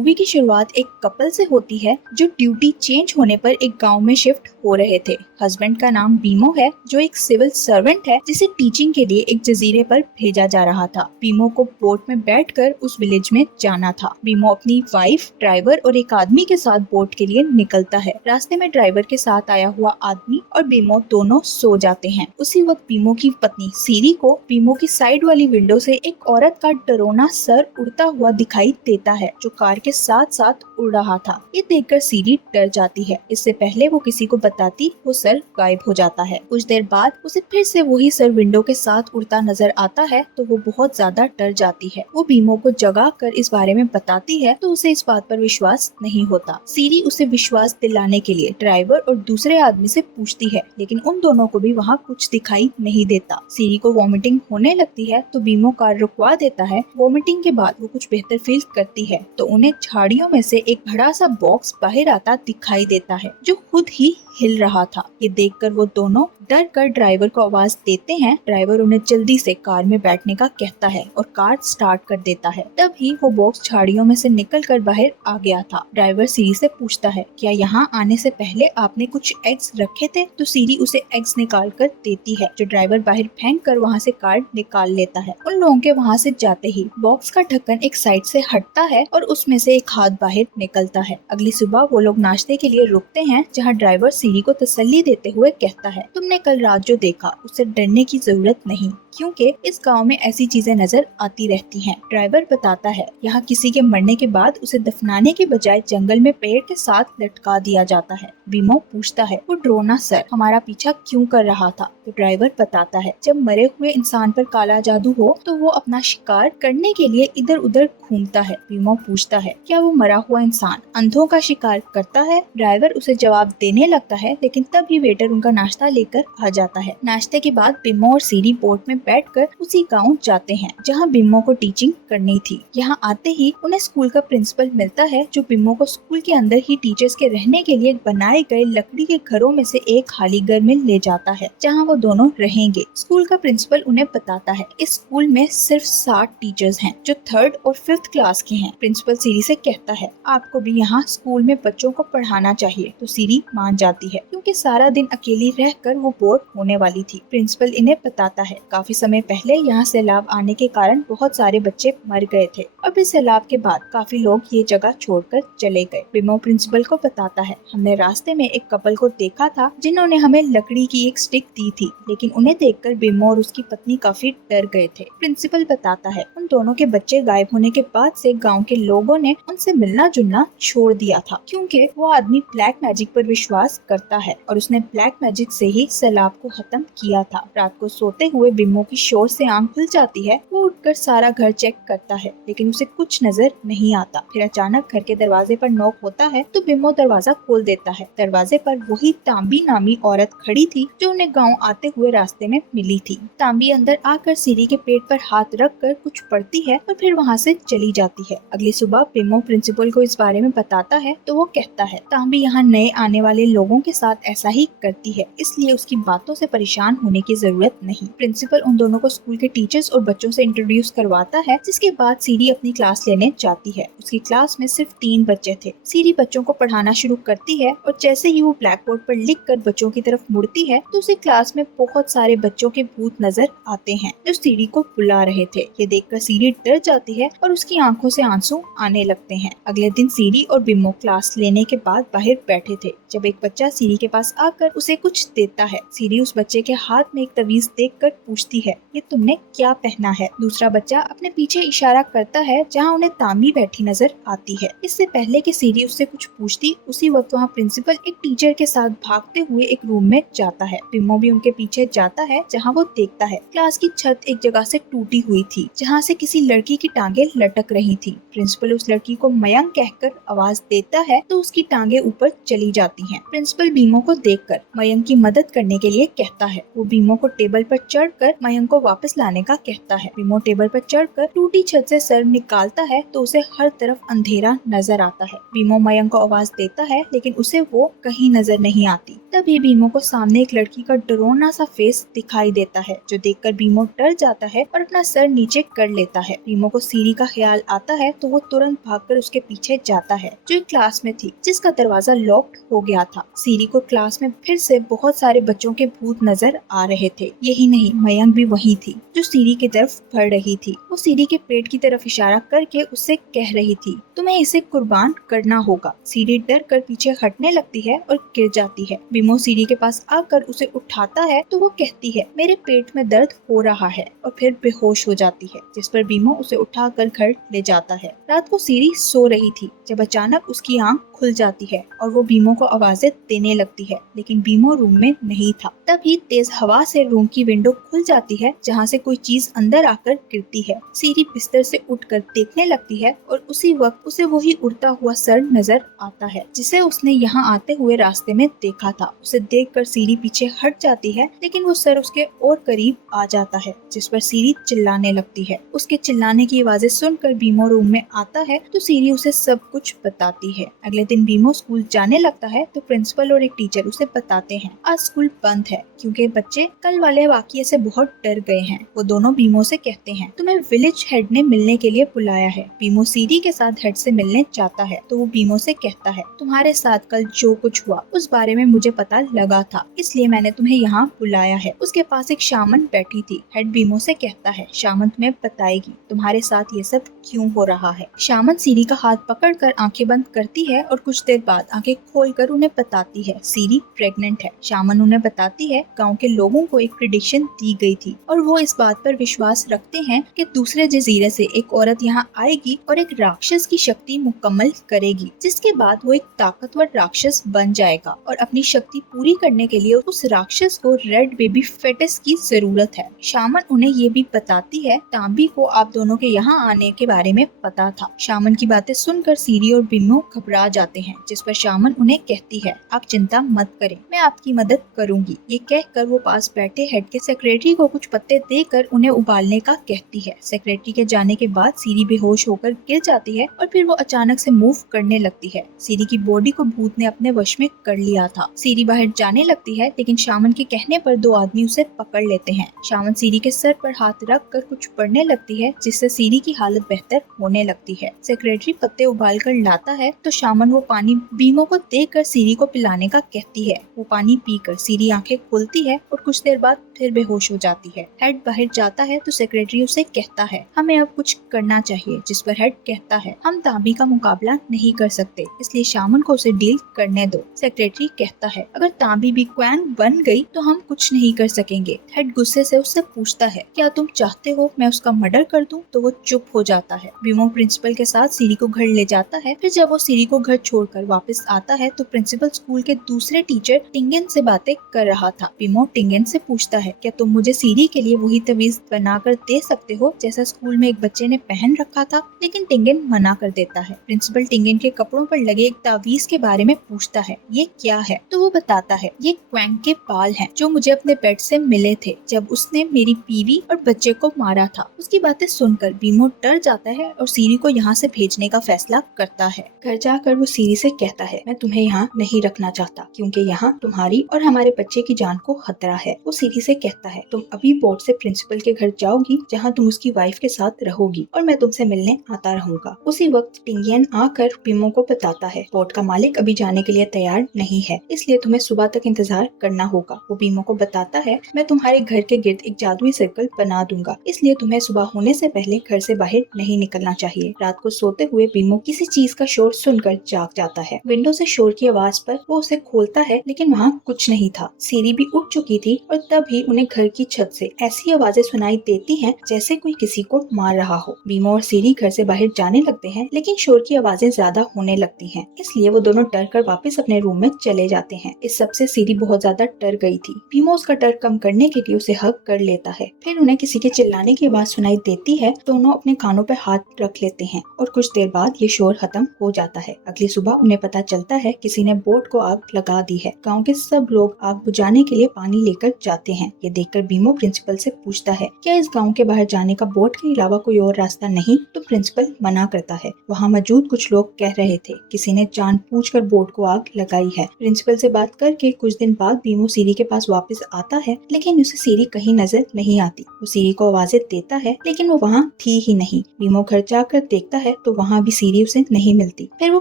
Movie की शुरुआत एक कपल से होती है जो ड्यूटी चेंज होने पर एक गांव में शिफ्ट हो रहे थे। हस्बैंड का नाम बीमो है जो एक सिविल सर्वेंट है जिसे टीचिंग के लिए एक जजीरे पर भेजा जा रहा था। बीमो को बोट में बैठकर उस विलेज में जाना था। बीमो अपनी वाइफ, ड्राइवर और एक आदमी के साथ बोट के लिए निकलता है। रास्ते में ड्राइवर के साथ आया हुआ आदमी और बीमो दोनों सो जाते हैं। उसी वक्त बीमो की पत्नी सीरी को बीमो की साइड वाली विंडो से एक औरत का डरावना सर उड़ता हुआ दिखाई देता है जो कार के साथ साथ उड़ रहा था। ये देखकर सीरी डर जाती है। इससे पहले वो किसी को बताती वो सर गायब हो जाता है। कुछ देर बाद उसे फिर से वही सर विंडो के साथ उड़ता नजर आता है तो वो बहुत ज्यादा डर जाती है। वो बीमो को जगा कर इस बारे में बताती है तो उसे इस बात पर विश्वास नहीं होता। सीरी उसे विश्वास दिलाने के लिए ड्राइवर और दूसरे आदमी से पूछती है लेकिन उन दोनों को भी वहाँ कुछ दिखाई नहीं देता। सीरी को वॉमिटिंग होने लगती है तो बीमो कार रुकवा देता है। वॉमिटिंग के बाद वो कुछ बेहतर फील करती है तो उन्हें झाड़ियों में से एक बड़ा सा बॉक्स बाहर आता दिखाई देता है जो खुद ही हिल रहा था। ये देखकर वो दोनों डर कर ड्राइवर को आवाज देते हैं। ड्राइवर उन्हें जल्दी से कार में बैठने का कहता है और कार स्टार्ट कर देता है। तभी वो बॉक्स झाड़ियों में से निकलकर बाहर आ गया था। ड्राइवर सीरी से पूछता है क्या यहाँ आने से पहले आपने कुछ एग्स रखे थे? तो सीरी उसे एग्स निकाल कर देती है जो ड्राइवर बाहर फेंक कर वहाँ से कार निकाल लेता है। उन लोगों के वहाँ से जाते ही बॉक्स का ढक्कन एक साइड से हटता है और उसमें से एक हाथ बाहर निकलता है। अगली सुबह वो लोग नाश्ते के लिए रुकते हैं जहाँ ड्राइवर सीरी को तसल्ली देते हुए कहता है तुमने कल रात जो देखा उससे डरने की जरूरत नहीं क्योंकि इस गांव में ऐसी चीजें नजर आती रहती हैं। ड्राइवर बताता है यहाँ किसी के मरने के बाद उसे दफनाने के बजाय जंगल में पेड़ के साथ लटका दिया जाता है। बीमो पूछता है वो ड्रोना सर हमारा पीछा क्यों कर रहा था? तो ड्राइवर बताता है जब मरे हुए इंसान पर काला जादू हो तो वो अपना शिकार करने के लिए इधर उधर घूमता है। बीमो पूछता है क्या वो मरा हुआ इंसान अंधों का शिकार करता है? ड्राइवर उसे जवाब देने लगता है लेकिन तभी वेटर उनका नाश्ता लेकर आ जाता है। नाश्ते के बाद बीमो और सीरी बोट में बैठकर उसी गांव जाते हैं जहां बीमो को टीचिंग करनी थी। यहाँ आते ही उन्हें स्कूल का प्रिंसिपल मिलता है जो बीमो को स्कूल के अंदर ही टीचर्स के रहने के लिए बनाए गए लकड़ी के घरों में से एक खाली घर में ले जाता है जहाँ वो दोनों रहेंगे। स्कूल का प्रिंसिपल उन्हें बताता है इस स्कूल में सिर्फ 60 टीचर्स हैं जो 3rd और 5th क्लास के हैं। प्रिंसिपल सीरी से कहता है आपको भी यहाँ स्कूल में बच्चों को पढ़ाना चाहिए। तो सीरी मान जाती है क्योंकि सारा दिन अकेली रहकर वो बोर होने वाली थी। प्रिंसिपल इन्हें बताता है काफी समय पहले यहाँ सैलाब आने के कारण बहुत सारे बच्चे मर गए थे। अब इस सैलाब के बाद काफी लोग ये जगह छोड़कर चले गए। बीमो प्रिंसिपल को बताता है हमने रास्ते में एक कपल को देखा था जिन्होंने हमें लकड़ी की एक स्टिक दी थी लेकिन उन्हें देखकर बीमो और उसकी पत्नी काफी डर गए थे। प्रिंसिपल बताता है उन दोनों के बच्चे गायब होने के बाद से गाँव के लोगों ने उनसे मिलना जुलना छोड़ दिया था क्योंकि वो आदमी ब्लैक मैजिक पर विश्वास करता है और उसने ब्लैक मैजिक से ही सैलाब को खत्म किया था। रात को सोते हुए बीमो की शोर से आंख खुल जाती है। वो उठकर सारा घर चेक करता है लेकिन उसे कुछ नजर नहीं आता। फिर अचानक घर के दरवाजे पर नॉक होता है तो बीमो दरवाजा खोल देता है। दरवाजे पर वही तांबी नामी औरत खड़ी थी जो उन्हें गाँव आते हुए रास्ते में मिली थी। तांबी अंदर आकर सीरी के पेट पर हाथ रख कर कुछ पढ़ती है और फिर वहाँ से चली जाती है। अगली सुबह बीमो प्रिंसिपल को इस बारे में बताता है तो वो कहता है तांबी यहाँ नए आने वाले लोगों के साथ ऐसा ही करती है इसलिए उसकी बातों से परेशान होने की जरूरत नहीं। प्रिंसिपल उन दोनों को स्कूल के टीचर्स और बच्चों से इंट्रोड्यूस करवाता है जिसके बाद सीरी अपनी क्लास लेने जाती है। उसकी क्लास में सिर्फ 3 बच्चे थे। सीरी बच्चों को पढ़ाना शुरू करती है और जैसे ही वो ब्लैक बोर्ड पर लिख कर बच्चों की तरफ मुड़ती है तो उसे क्लास में बहुत सारे बच्चों के भूत नजर आते हैं जो सीरी को बुला रहे थे। ये देखकर सीरी डर जाती है और उसकी आंखों से आंसू आने लगते हैं। अगले दिन सीरी और बीमो क्लास लेने के बाद बाहर बैठे थे जब एक बच्चा सीरी के पास आकर उसे कुछ देता है। सीरी उस बच्चे के हाथ में एक तवीज देखकर पूछती है ये तुमने क्या पहना है? दूसरा बच्चा अपने पीछे इशारा करता है जहाँ उन्हें तांबी बैठी नजर आती है। इससे पहले कि सीरी उससे कुछ पूछती उसी वक्त वहाँ प्रिंसिपल एक टीचर के साथ भागते हुए एक रूम में जाता है। बीमो भी उनके पीछे जाता है जहाँ वो देखता है क्लास की छत एक जगह से टूटी हुई थी जहाँ से किसी लड़की की टांगे लटक रही थी। प्रिंसिपल उस लड़की को मयंक कहकर आवाज देता है तो उसकी टांगे ऊपर चली जाती हैं। प्रिंसिपल बीमो को देखकर मयंक की मदद करने के लिए कहता है। वो बीमो को टेबल पर चढ़कर मयंक को वापस लाने का कहता है। बीमो टेबल पर चढ़कर टूटी छत से सर निकालता है तो उसे हर तरफ अंधेरा नजर आता है। बीमो मयंक को आवाज देता है लेकिन उसे वो कहीं नजर नहीं आती। तभी बीमो को सामने एक लड़की का डरावना डरावना सा फेस दिखाई देता है, जो देखकर बीमो डर जाता है और अपना सर नीचे कर लेता है। बीमो को सीरी का ख्याल आता है तो वो तुरंत भागकर उसके पीछे जाता है, जो एक क्लास में थी जिसका दरवाजा लॉक्ड हो गया था। सीरी को क्लास में फिर से बहुत सारे बच्चों के भूत नजर आ रहे थे। यही नहीं, मयंक भी वही थी जो सीरी की तरफ बढ़ रही थी। वो सीरी के पेट की तरफ इशारा करके उससे कह रही थी, तुम्हें इसे कुर्बान करना होगा। सीरी डर कर पीछे हटने लगती है और गिर जाती है। बीमो सीरी के पास आकर उसे उठाता है तो वो कहती है, मेरे पेट में दर्द हो रहा है, और फिर बेहोश हो जाती है, जिस पर बीमो उसे उठाकर घर ले जाता है। रात को सीरी सो रही थी जब अचानक उसकी आंख खुल जाती है और वो बीमो को आवाजें देने लगती है, लेकिन बीमो रूम में नहीं था। तभी तेज हवा से रूम की विंडो खुल जाती है, जहाँ से कोई चीज अंदर आकर गिरती है। सीरी बिस्तर से उठकर देखने लगती है और उसी वक्त उसे वही उड़ता हुआ सर नजर आता है, जिसे उसने यहाँ आते हुए रास्ते में देखा था। उसे देखकर सीरी पीछे हट जाती है, लेकिन वो सर उसके और करीब आ जाता है, जिस पर सीरी चिल्लाने लगती है। उसके चिल्लाने की आवाजें सुनकर बीमो रूम में आता है तो सीरी उसे सब कुछ बताती है। अगले दिन बीमो स्कूल जाने लगता है तो प्रिंसिपल और एक टीचर उसे बताते हैं, आज स्कूल बंद है क्योंकि बच्चे कल वाले वाकये से बहुत डर गए हैं। वो दोनों बीमो से कहते हैं, तुम्हें विलेज हेड ने मिलने के लिए बुलाया है। बीमो सीरी के साथ हेड से मिलने चाहता है तो वो बीमो से कहता है, तुम्हारे साथ कल जो कुछ हुआ उस बारे में मुझे पता लगा था, इसलिए मैंने तुम्हें यहाँ बुलाया है। उसके पास एक शामन बैठी थी। हेड बीमो से कहता है, शामन तुम्हें बताएगी तुम्हारे साथ ये सब क्यों हो रहा है। शामन सीरी का हाथ पकड़कर आंखें बंद करती है और कुछ देर बाद आंखें खोलकर उन्हें बताती है सीरी प्रेग्नेंट है। शामन उन्हें बताती है गांव के लोगों को एक प्रेडिक्शन दी गई थी और वो इस बात पर विश्वास रखते हैं कि दूसरे जजीरे से एक औरत यहाँ आएगी और एक राक्षस की शक्ति मुकम्मल करेगी, जिसके बाद वो एक ताकतवर राक्षस बन जाएगा और अपनी शक्ति पूरी करने के लिए उस राक्षस को रेड बेबी फेटस की जरूरत है। शामन उन्हें ये भी बताती है तांबी को आप दोनों के यहाँ आने के बारे में पता था। शामन की बातें सुनकर सीरी और बिम्मो घबरा जाते हैं, जिस पर शामन उन्हें कहती है, आप चिंता मत करें, मैं आपकी मदद करूंगी। ये कहकर वो पास बैठे हेड के सेक्रेटरी को कुछ पत्ते देकर उन्हें उबालने का कहती है। सेक्रेटरी के जाने के बाद सीरी बेहोश होकर गिर जाती है और फिर वो अचानक से मूव करने लगती है। सीरी की बॉडी को भूत ने अपने वश में कर लिया था। सीरी बाहर जाने लगती है, लेकिन शामन के कहने पर दो आदमी उसे पकड़ लेते हैं। शामन सीरी के सर पर हाथ रख कर कुछ पढ़ने लगती है, जिससे सीरी की हालत बेहतर होने लगती है। सेक्रेटरी पत्ते उबाल कर लाता है तो शामन वो पानी बीमो को देकर सीरी को पिलाने का कहती है। वो पानी पीकर सीरी आंखें खोलती है और कुछ देर बाद फिर बेहोश हो जाती है। हेड बाहर जाता है तो सेक्रेटरी उसे कहता है, हमें अब कुछ करना चाहिए, जिस पर हेड कहता है, हम तांबी का मुकाबला नहीं कर सकते, इसलिए शामन को उसे डील करने दो। सेक्रेटरी कहता है, अगर तांबी भी क्वैंग बन गई तो हम कुछ नहीं कर सकेंगे। हेड गुस्से से उससे पूछता है, क्या तुम चाहते हो मैं उसका मर्डर कर दूं? तो वो चुप हो जाता है। बीमो प्रिंसिपल के साथ सीरी को घर ले जाता है। फिर जब वो सीरी को घर छोड़कर वापस आता है तो प्रिंसिपल स्कूल के दूसरे टीचर टिंगन से बातें कर रहा था। बीमो टिंगन से पूछता है, क्या तुम मुझे सीरी के लिए वही तवीज बनाकर दे सकते हो जैसा स्कूल में एक बच्चे ने पहन रखा था? लेकिन टिंगन मना कर देता है। प्रिंसिपल टिंगन के कपड़ों पर लगे एक तावीज के बारे में पूछता है, ये क्या है? तो वो बताता है, ये क्वैंग के बाल हैं जो मुझे अपने पेट से मिले थे जब उसने मेरी बीवी और बच्चे को मारा था। उसकी बातें सुनकर बीमो डर जाता है और सीरी को यहाँ से भेजने का फैसला करता है। घर जाकर वो सीरी से कहता है, मैं तुम्हें यहाँ नहीं रखना चाहता क्योंकि यहाँ तुम्हारी और हमारे बच्चे की जान को खतरा है। वो सीरी से कहता है, तुम अभी बोर्ड से प्रिंसिपल के घर जाओगी जहाँ तुम उसकी वाइफ के साथ रहोगी और मैं तुमसे मिलने आता रहूंगा। उसी वक्त टिंगियन आकर बीमो को बताता है, बोर्ड का मालिक अभी जाने के लिए तैयार नहीं है, इसलिए तुम्हें सुबह तक इंतजार करना होगा। वो बीमो को बताता है, मैं तुम्हारे घर के गिर्द एक जादुई सर्कल बना दूंगा, इसलिए तुम्हें सुबह होने से पहले घर से बाहर नहीं निकलना चाहिए। रात को सोते हुए बीमो किसी चीज का शोर सुनकर जाग जाता है। विंडो से शोर की आवाज पर वो उसे खोलता है, लेकिन वहाँ कुछ नहीं था। सीरी भी उठ चुकी थी और तभी उन्हें घर की छत से ऐसी आवाजें सुनाई देती हैं जैसे कोई किसी को मार रहा हो। बीमो और सीरी घर से बाहर जाने लगते हैं, लेकिन शोर की आवाजें ज्यादा होने लगती हैं, इसलिए वो दोनों डर कर वापस अपने रूम में चले जाते हैं। इस सबसे सीरी बहुत ज्यादा डर गई थी। बीमो उसका डर कम करने के लिए उसे हग कर लेता है। फिर उन्हें किसी के चिल्लाने की आवाज सुनाई देती है। दोनों अपने कानों पर हाथ रख लेते हैं और कुछ देर बाद ये शोर खत्म हो जाता है। अगली सुबह उन्हें पता चलता है किसी ने बोट को आग लगा दी है। गाँव के सब लोग आग बुझाने नहाने के लिए पानी लेकर जाते हैं। ये देखकर बीमो प्रिंसिपल से पूछता है, क्या इस गांव के बाहर जाने का बोट के अलावा कोई और रास्ता नहीं? तो प्रिंसिपल मना करता है। वहाँ मौजूद कुछ लोग कह रहे थे किसी ने जानबूझकर बोट को आग लगाई है। प्रिंसिपल से बात करके कुछ दिन बाद बीमो सीरी के पास वापस आता है, लेकिन उसे सीरी कहीं नजर नहीं आती। वो सीरी को आवाजें देता है, लेकिन वो वहाँ थी ही नहीं। बीमो घर जाकर देखता है तो वहाँ भी सीरी उसे नहीं मिलती। फिर वो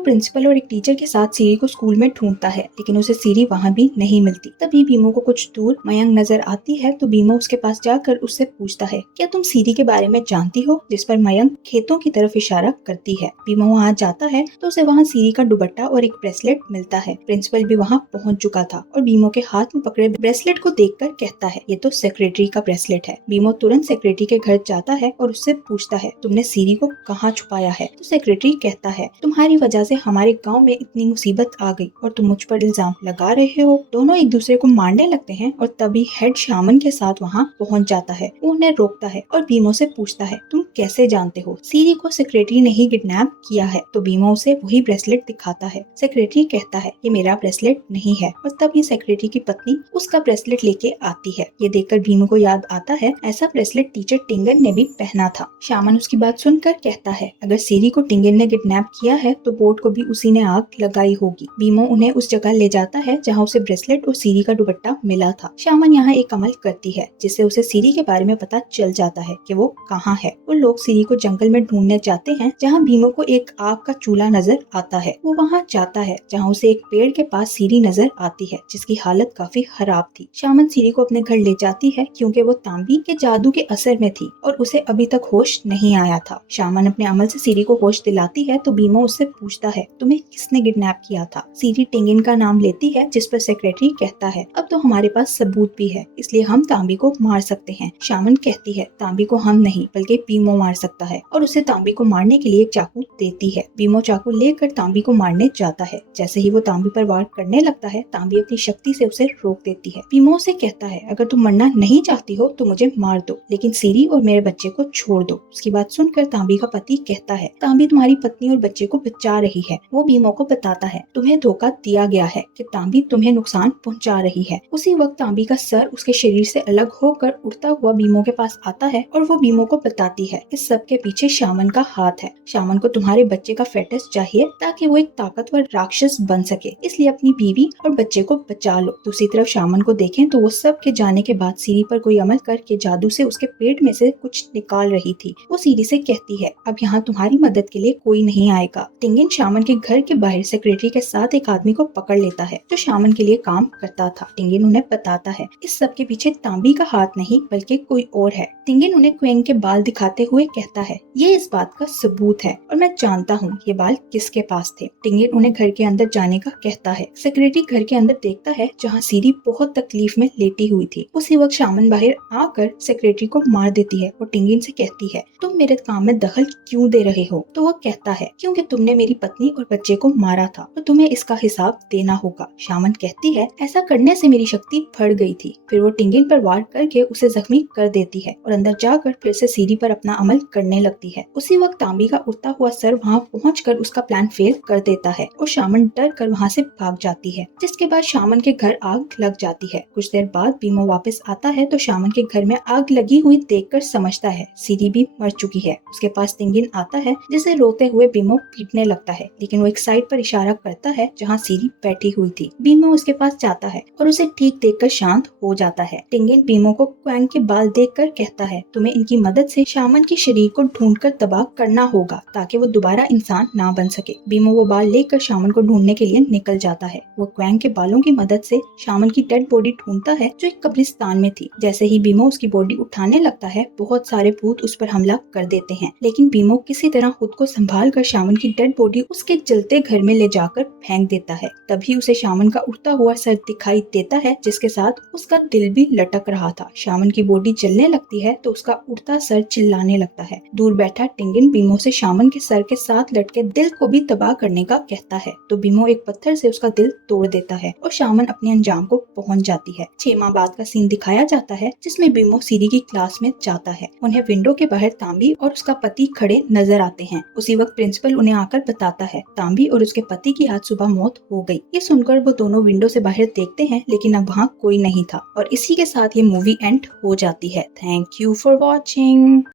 प्रिंसिपल और एक टीचर के साथ सीरी को स्कूल में ढूंढता है, लेकिन उसे सीरी वहाँ भी नहीं मिलती। तभी बीमो को कुछ दूर मयंक नजर आती है, तो बीमो उसके पास जाकर उससे पूछता है, क्या तुम सीरी के बारे में जानती हो? जिस पर मयंक खेतों की तरफ इशारा करती है। बीमो वहाँ जाता है तो उसे वहाँ सीरी का दुपट्टा और एक ब्रेसलेट मिलता है। प्रिंसिपल भी वहाँ पहुँच चुका था और बीमो के हाथ में पकड़े ब्रेसलेट को देखकर कहता है, ये तो सेक्रेटरी का ब्रेसलेट है। बीमो तुरंत सेक्रेटरी के घर जाता है और उससे पूछता है, तुमने सीरी को कहाँ छुपाया है? तो सेक्रेटरी कहता है, तुम्हारी वजह से हमारे गाँव में इतनी मुसीबत आ गई और तुम मुझ पर इल्जाम लगा रहे हो। दोनों एक दूसरे को मारने लगते हैं और तभी हेड शामन के साथ वहाँ पहुँच जाता है। वो उन्हें रोकता है और बीमो से पूछता है, तुम कैसे जानते हो सीरी को सेक्रेटरी ने ही किडनैप किया है? तो बीमो उसे वही ब्रेसलेट दिखाता है। सेक्रेटरी कहता है, ये मेरा ब्रेसलेट नहीं है, और तभी सेक्रेटरी की पत्नी उसका ब्रेसलेट लेके आती है। ये देखकर बीमो को याद आता है, ऐसा ब्रेसलेट टीचर टिंगन ने भी पहना था। शामन उसकी बात सुनकर कहता है, अगर सीरी को टिंगन ने किडनैप किया है तो बोट को भी उसी ने आग लगाई होगी। बीमो उन्हें उस जगह ले जाता है जहाँ उसे ब्रेसलेट और सीरी का दुपट्टा मिला था। शामन यहाँ एक अमल करती है जिससे उसे सीरी के बारे में पता चल जाता है कि वो कहाँ है। वो लोग सीरी को जंगल में ढूंढने जाते हैं जहाँ बीमो को एक आग का चूल्हा नजर आता है। वो वहाँ जाता है जहाँ उसे एक पेड़ के पास सीरी नजर आती है जिसकी हालत काफी खराब थी। शामन सीरी को अपने घर ले जाती है क्योंकि वो तांबी के जादू के असर में थी और उसे अभी तक होश नहीं आया था। शामन अपने अमल से सीरी को होश दिलाती है तो बीमो उससे पूछता है, तुम्हें किसने किडनैप किया था? सीरी टिंगन का नाम लेती है, जिस पर सेक्रेटरी कहता है, अब तो हमारे पास सबूत भी है, इसलिए हम तांबी को मार सकते हैं। शामन कहती है, तांबी को हम नहीं बल्कि बीमो मार सकता है, और उसे तांबी को मारने के लिए एक चाकू देती है। बीमो चाकू लेकर तांबी को मारने जाता है। जैसे ही वो तांबी पर वार करने लगता है, तांबी अपनी शक्ति से उसे रोक देती है। बीमो उसे कहता है, अगर तुम मरना नहीं चाहती हो तो मुझे मार दो, लेकिन सीरी और मेरे बच्चे को छोड़ दो। उसकी बात सुनकर तांबी का पति कहता है, तांबी तुम्हारी पत्नी और बच्चे को बचा रही है। वो बीमो को बताता है, तुम्हें धोखा दिया गया है कि तांबी तुम्हें नुकसान पहुंचा रही है। उसी वक्त तांबी का सर उसके शरीर से अलग होकर उड़ता हुआ बीमो के पास आता है और वो बीमो को बताती है, इस सब के पीछे शामन का हाथ है। शामन को तुम्हारे बच्चे का फेटस चाहिए ताकि वो एक ताकतवर राक्षस बन सके, इसलिए अपनी बीवी और बच्चे को बचा लो। दूसरी तरफ शामन को देखें तो वो सब के जाने के बाद सीरी पर कोई अमल करके जादू से उसके पेट में से कुछ निकाल रही थी। वो सीरी से कहती है, अब यहाँ तुम्हारी मदद के लिए कोई नहीं आएगा। टिंगन शामन के घर के बाहर सेक्रेटरी के साथ एक आदमी को पकड़ लेता है जो शामन के लिए काम करता था। टिंगन उन्हें बताता है, इस सब के पीछे तांबी का हाथ नहीं बल्कि कोई और है। टिंगन उन्हें क्वेन के बाल दिखाते हुए कहता है, ये इस बात का सबूत है और मैं जानता हूँ ये बाल किसके पास थे। टिंगन उन्हें घर के अंदर जाने का कहता है। सेक्रेटरी घर के अंदर देखता है जहाँ सीरी बहुत तकलीफ में लेटी हुई थी। उसी वक्त शामन बाहर आकर सेक्रेटरी को मार देती है और टिंगन से कहती है, तुम मेरे काम में दखल क्यों दे रहे हो? तो वो कहता है, क्योंकि तुमने मेरी पत्नी और बच्चे को मारा था और तुम्हें इसका हिसाब देना होगा। शामन कहती है, ऐसा करने से मेरी शक्ति बढ़ गई थी। फिर वो टिंगन पर वार करके उसे जख्मी कर देती है और अंदर जाकर फिर से सीरी पर अपना अमल करने लगती है। उसी वक्त तांबी का उड़ता हुआ सर वहाँ पहुंचकर उसका प्लान फेल कर देता है और शामन डर कर वहाँ से भाग जाती है, जिसके बाद शामन के घर आग लग जाती है। कुछ देर बाद बीमो वापस आता है तो शामन के घर में आग लगी हुई देखकर समझता है सीरी भी मर चुकी है। उसके पास टिंगन आता है जिसे रोते हुए बीमो पीटने लगता है, लेकिन वो एक साइड पर इशारा करता है जहाँ सीरी बैठी हुई थी। बीमो उसके पास जाता है और उसे ठीक देखकर शांत हो जाता है। टिंगन बीमो को क्वैंग के बाल देखकर कहता है, तुम्हें इनकी मदद से शामन के शरीर को ढूंढकर तबाह करना होगा ताकि वो दोबारा इंसान ना बन सके। बीमो वो बाल लेकर शामन को ढूंढने के लिए निकल जाता है। वो क्वैंग के बालों की मदद से शामन की डेड बॉडी ढूंढता है जो एक कब्रिस्तान में थी। जैसे ही बीमो उसकी बॉडी उठाने लगता है, बहुत सारे भूत उस पर हमला कर देते हैं, लेकिन बीमो किसी तरह खुद को संभाल कर शामन की डेड बॉडी उसके जलते घर में ले जाकर फेंक देता है। तभी उसे शामन का उड़ता हुआ सर दिखाई देता है जिसके साथ उसका दिल भी लटक रहा था। शामन की बॉडी जलने लगती है तो उसका उड़ता सर चिल्लाने लगता है। दूर बैठा टिंगन बीमो से शामन के सर के साथ लटके दिल को भी तबाह करने का कहता है, तो बीमो एक पत्थर से उसका दिल तोड़ देता है और शामन अपने अंजाम को पहुंच जाती है। 6 माह बाद का सीन दिखाया जाता है जिसमें बीमो सीरी की क्लास में जाता है। उन्हें विंडो के बाहर तांबी और उसका पति खड़े नजर आते हैं। उसी वक्त प्रिंसिपल उन्हें आकर बताता है तांबी और उसके पति की आज सुबह मौत हो गई। ये सुनकर वो दोनों विंडो से बाहर देखते हैं, लेकिन लेकिन अब वहाँ कोई नहीं था और इसी के साथ ये मूवी एंड हो जाती है। Thank you for watching.